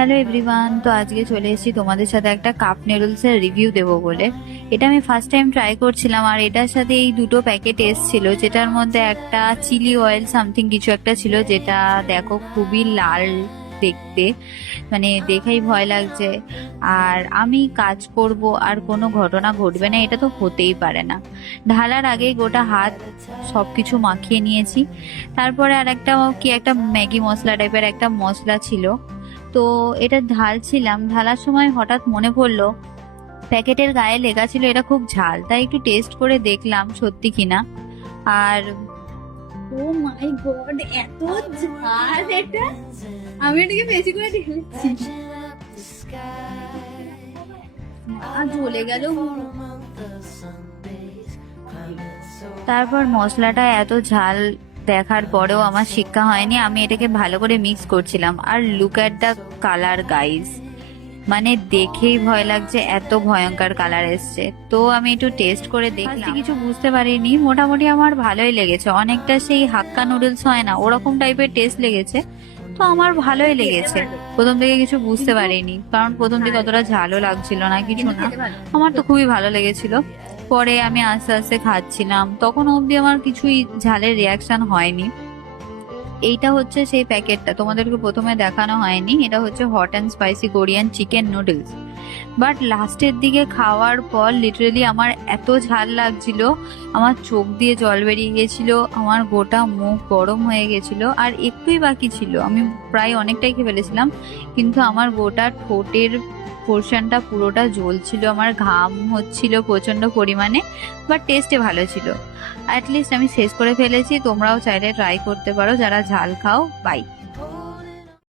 Hello everyone, তো আজকে চলে এসেছি তোমাদের সাথে একটা কাপ নুডলস এর রিভিউ দেবো বলে। এটা আমি ফার্স্ট টাইম ট্রাই করছিলাম, আর এটার সাথে এই দুটো প্যাকেট এসেছিল, যেটার মধ্যে একটা চিলি অয়েল সামথিং কিছু একটা ছিল, যেটা দেখো খুবই লাল দেখতে, মানে দেখেই ভয় লাগছে। আর আমি কাজ করব আর কোনো ঘটনা ঘটবে না, এটা তো হতেই পারে না। ঢালার আগেই গোটা হাত সবকিছু মাখিয়ে নিয়েছি। তারপরে আর একটা কি একটা ম্যাগি মশলা টাইপের একটা মশলা ছিল, তো এটা ঢালছিলাম। ঢালার সময় হঠাৎ মনে পড়লো প্যাকেটের গায়ে লেখা ছিল এটা খুব ঝাল, তাই একটু টেস্ট করে দেখলাম সত্যি কিনা। আর ও মাই গড, এত ঝাল এটা! আমি এটাকে বেশি করে ঢেলেছি, আর জ্বলে গেল। তারপর মশলাটা এত ঝাল দেখার পরেও আমার শিক্ষা হয়নি, আমি এটাকে ভালো করে মিক্স করছিলাম। আর look at the colour guys, মানে দেখেই ভয় লাগছে, এত ভয়ঙ্কর কালার এসছে। তো আমি একটু টেস্ট করে দেখলাম, কিছু বুঝতে পারিনি, মোটামুটি আমার ভালোই লেগেছে, অনেকটা সেই হাক্কা নুডলস হয় না ওরকম টাইপের টেস্ট লেগেছে। তো আমার ভালোই লেগেছে, প্রথম থেকে কিছু বুঝতে পারিনি, কারণ প্রথম দিকে অতটা ঝালও লাগছিল না কিছু না। আমার তো খুবই ভালো লেগেছিল। পরে আমি আস্তে আস্তে খাচ্ছিলাম, তখন অবধি আমার কিছুই ঝালের রিয়াকশন হয়নি। এইটা হচ্ছে সেই প্যাকেটটা, তোমাদেরকে প্রথমে দেখানো হয়নি, এটা হচ্ছে hot and spicy Korean chicken noodles. But লাস্টের দিকে খাওয়ার পর লিটারেলি আমার এত ঝাল লাগছিল, আমার চোখ দিয়ে জল বেরিয়ে গেছিল, আমার গোটা মুখ গরম হয়ে গেছিল, আর একটুই বাকি ছিল, আমি প্রায় অনেকটাই খেয়ে ফেলেছিলাম, কিন্তু আমার গোটা ঠোঁটের পোর্শনটা পুরোটা জ্বলছিল, আমার ঘাম হচ্ছিল প্রচন্ড পরিমাণে। বাট টেস্টে ভালো ছিল। অ্যাটলিস্ট আমি শেষ করে ফেলেছি, তোমরাও চাইলে ট্রাই করতে পারো যারা ঝাল খাও। বাই।